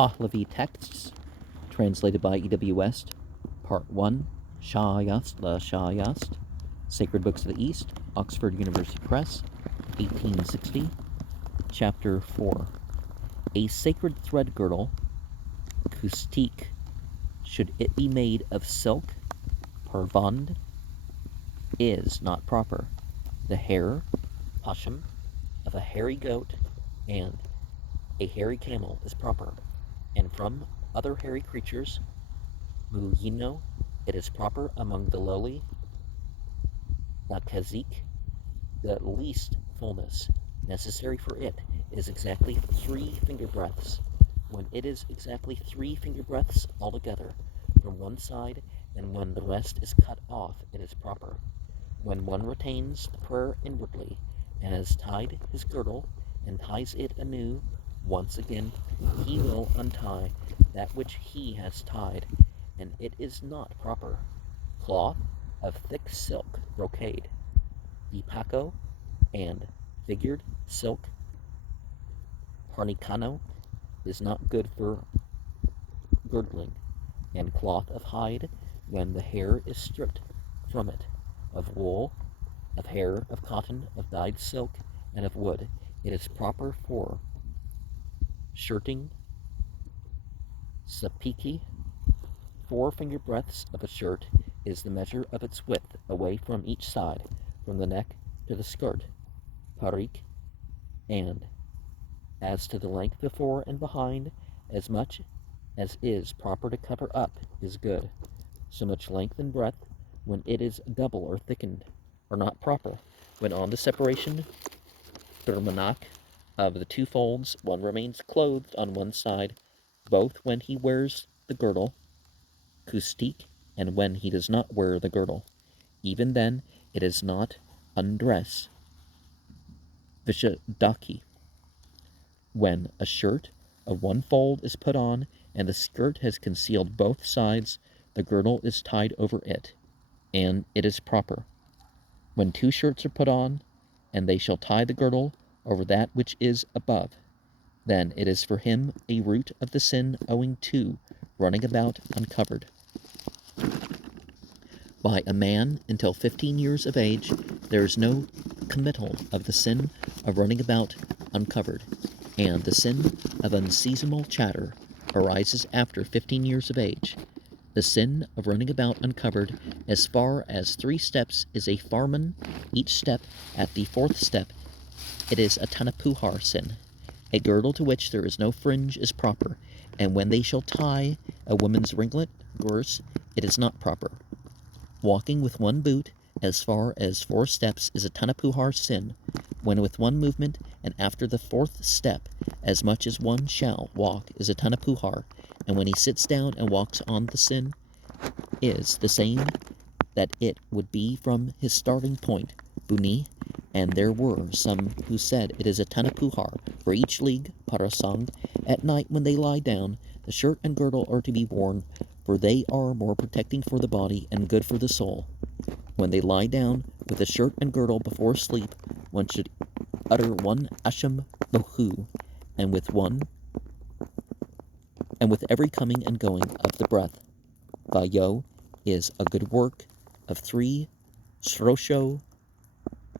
Pahlavi texts, translated by E.W. West. Part 1, Shayast La Shayast, Sacred Books of the East, Oxford University Press, 1860. Chapter 4. A sacred thread girdle, kustik, should it be made of silk, parvand, is not proper. The hair, pasham, of a hairy goat and a hairy camel is proper, and from other hairy creatures, muyino, it is proper among the lowly, la kazik, the least fullness necessary for it is exactly 3 finger breadths. When it is exactly 3 finger breadths altogether from one side, and when the rest is cut off, it is proper. When one retains the prayer inwardly, and has tied his girdle, and ties it anew once again, he will untie that which he has tied, and it is not proper. Cloth of thick silk brocade, dipako, and figured silk parnicano is not good for girdling, and cloth of hide, when the hair is stripped from it, of wool, of hair, of cotton, of dyed silk, and of wood, it is proper for shirting. Sapiki, 4 finger breadths of a shirt is the measure of its width away from each side, from the neck to the skirt. Parik, and as to the length before and behind, as much as is proper to cover up is good. So much length and breadth, when it is double or thickened, are not proper. When on the separation, Thurmanak, of the 2 folds, one remains clothed on one side, both when he wears the girdle, kustik, and when he does not wear the girdle. Even then, it is not undress, vishadaki. When a shirt of 1 fold is put on, and the skirt has concealed both sides, the girdle is tied over it, and it is proper. When 2 shirts are put on, and they shall tie the girdle over that which is above, then it is for him a root of the sin owing to running about uncovered. By a man until 15 years of age, there is no committal of the sin of running about uncovered, and the sin of unseasonable chatter arises after 15 years of age. The sin of running about uncovered as far as 3 steps is a farman, each step. At the 4th step, it is a tanapuhar sin. A girdle to which there is no fringe is proper, and when they shall tie a woman's ringlet, gorse, it is not proper. Walking with 1 boot as far as 4 steps is a tanapuhar sin, when with 1 movement, and after the 4th step, as much as one shall walk is a tanapuhar, and when he sits down and walks on, the sin is the same that it would be from his starting point, buni, and there were some who said it is a tanapuhar for each league, parasang. At night when they lie down, the shirt and girdle are to be worn, for they are more protecting for the body and good for the soul. When they lie down with the shirt and girdle before sleep, one should utter 1 asham bohu, and with every coming and going of the breath. Vayo is a good work of 3 srosho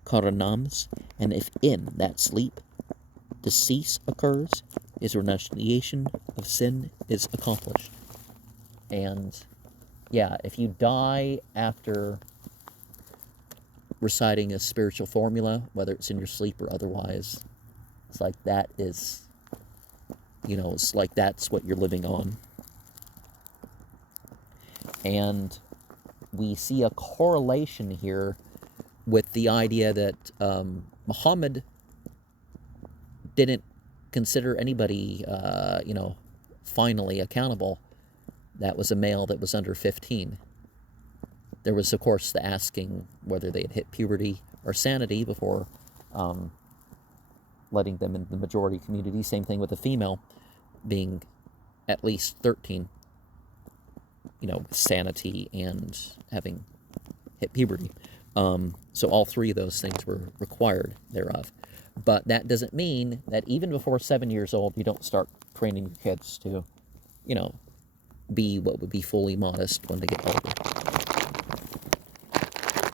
karanams, and if in that sleep decease occurs, his renunciation of sin is accomplished. And yeah, if you die after reciting a spiritual formula, whether it's in your sleep or otherwise, it's like that is, it's like that's what you're living on. And we see a correlation here with the idea that Muhammad didn't consider anybody, finally accountable that was a male that was under 15. There was, of course, the asking whether they had hit puberty or sanity before letting them in the majority community. Same thing with a female being at least 13, sanity and having hit puberty. So all 3 of those things were required thereof. But that doesn't mean that even before 7 years old, you don't start training kids to, you know, be what would be fully modest when they get older.